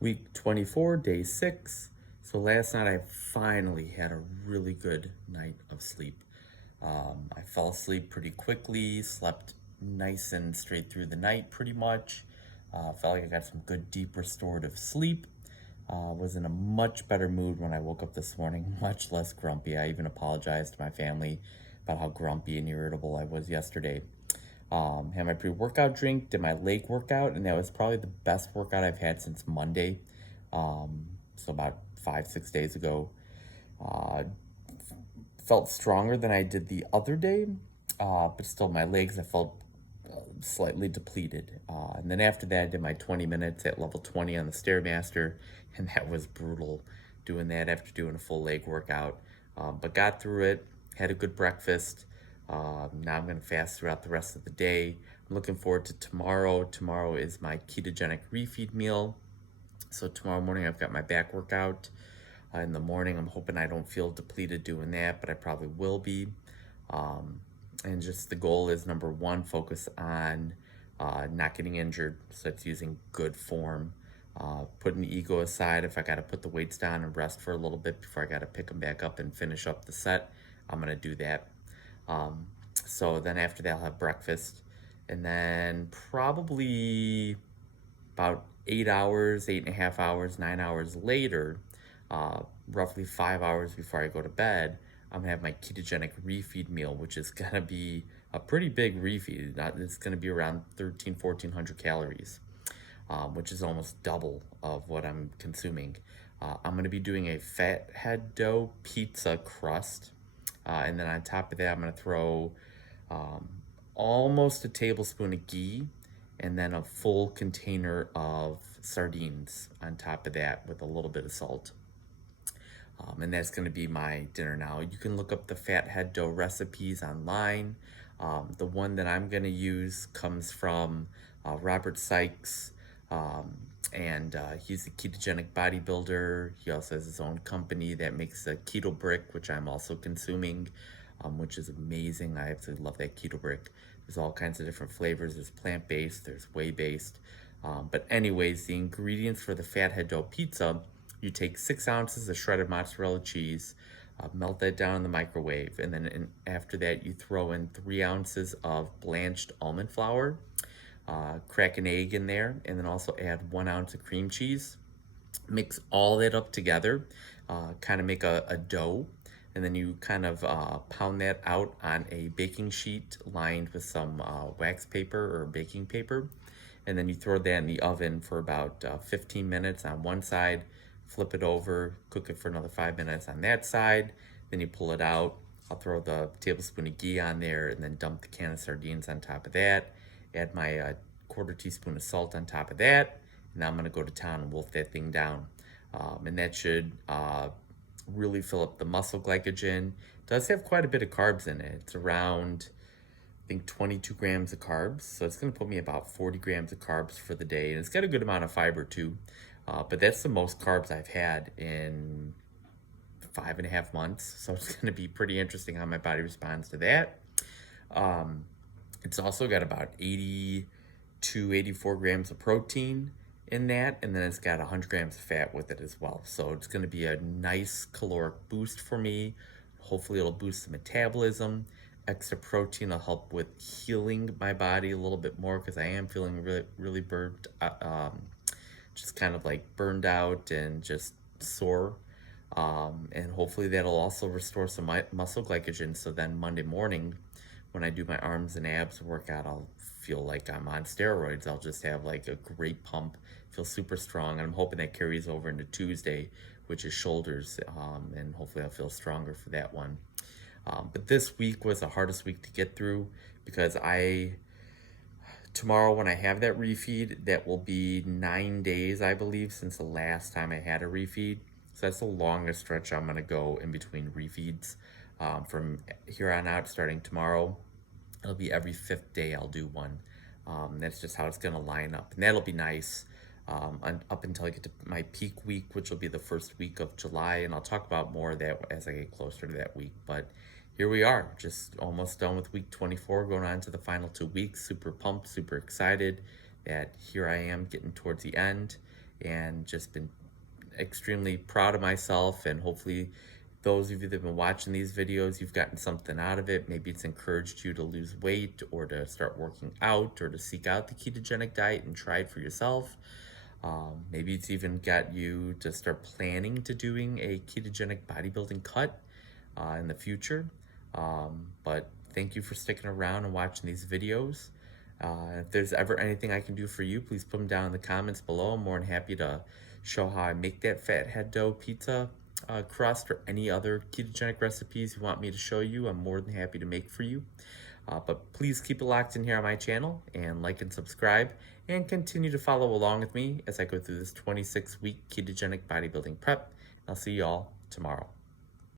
Week 24, day 6. So last night I finally had a really good night of sleep. I fell asleep pretty quickly, slept nice and straight through the night pretty much. Felt like I got some good deep restorative sleep. Was in a much better mood when I woke up this morning, much less grumpy. I even apologized to my family about how grumpy and irritable I was yesterday. Had my pre-workout drink, did my leg workout, and that was probably the best workout I've had since Monday. So about 5, 6 days ago. Uh, Felt stronger than I did the other day, but still my legs I felt slightly depleted. And then after that, I did my 20 minutes at level 20 on the stairmaster, and that was brutal doing that after doing a full leg workout. But got through it, had a good breakfast. Now I'm going to fast throughout the rest of the day. I'm looking forward to tomorrow. Tomorrow is my ketogenic refeed meal. So tomorrow morning I've got my back workout. In the morning, I'm hoping I don't feel depleted doing that, but I probably will be. Um, and just the goal is number one, focus on not getting injured. So it's using good form. Putting the ego aside. If I got to put the weights down and rest for a little bit before I got to pick them back up and finish up the set, I'm going to do that. Um, so then after that, I'll have breakfast. And then probably about 8 hours, 8.5 hours, 9 hours later, roughly 5 hours before I go to bed, I'm gonna have my ketogenic refeed meal, which is gonna be a pretty big refeed. It's gonna be around 1,400 calories, which is almost double of what I'm consuming. I'm gonna be doing a fathead dough pizza crust, and then on top of that, I'm gonna throw um, almost a tablespoon of ghee and then a full container of sardines on top of that with a little bit of salt. And that's going to be my dinner now. You can look up the fathead dough recipes online. The one that I'm going to use comes from Robert Sykes, and he's a ketogenic bodybuilder. He also has his own company that makes a keto brick, which I'm also consuming, which is amazing. I absolutely love that keto brick. There's all kinds of different flavors. There's plant-based, there's whey-based. But anyways, the ingredients for the fathead dough pizza, you take 6 ounces of shredded mozzarella cheese, melt that down in the microwave, and then after that you throw in 3 ounces of blanched almond flour, crack an egg in there, and then also add 1 ounce of cream cheese. Mix all that up together, kind of make a dough, and then you kind of pound that out on a baking sheet lined with some wax paper or baking paper, and then you throw that in the oven for about 15 minutes on one side, flip it over, cook it for another 5 minutes on that side, then you pull it out. I'll throw the tablespoon of ghee on there and then dump the can of sardines on top of that, add my quarter teaspoon of salt on top of that, and now I'm gonna go to town and wolf that thing down. And that should really fill up the muscle glycogen. It does have quite a bit of carbs in it. It's around, I think, 22 grams of carbs. So it's going to put me about 40 grams of carbs for the day. And it's got a good amount of fiber too. But that's the most carbs I've had in 5.5 months. So it's going to be pretty interesting how my body responds to that. It's also got about 82, 84 grams of protein in that, and then it's got 100 grams of fat with it as well. So it's going to be a nice caloric boost for me. Hopefully it'll boost the metabolism. Extra protein will help with healing my body a little bit more because I am feeling really, really burned, just kind of like burned out and just sore. And hopefully that'll also restore some muscle glycogen. So then Monday morning, when I do my arms and abs workout, I'll feel like I'm on steroids. I'll just have like a great pump, feel super strong. And I'm hoping that carries over into Tuesday, which is shoulders. And hopefully I'll feel stronger for that one. But this week was the hardest week to get through because tomorrow when I have that refeed, that will be 9 days, I believe, since the last time I had a refeed. So that's the longest stretch I'm going to go in between refeeds. From here on out, starting tomorrow, it'll be every 5th day I'll do one. That's just how it's going to line up. And that'll be nice up until I get to my peak week, which will be the first week of July. And I'll talk about more of that as I get closer to that week. But here we are, just almost done with week 24, going on to the final 2 weeks. Super pumped, super excited that here I am getting towards the end. and just been extremely proud of myself. And hopefully those of you that have been watching these videos, you've gotten something out of it. Maybe it's encouraged you to lose weight or to start working out or to seek out the ketogenic diet and try it for yourself. Maybe it's even got you to start planning to doing a ketogenic bodybuilding cut in the future. But thank you for sticking around and watching these videos. If there's ever anything I can do for you, please put them down in the comments below. I'm more than happy to show how I make that fathead dough pizza crust or any other ketogenic recipes you want me to show you. I'm more than happy to make for you. But please keep it locked in here on my channel and like and subscribe and continue to follow along with me as I go through this 26-week ketogenic bodybuilding prep. I'll see you all tomorrow.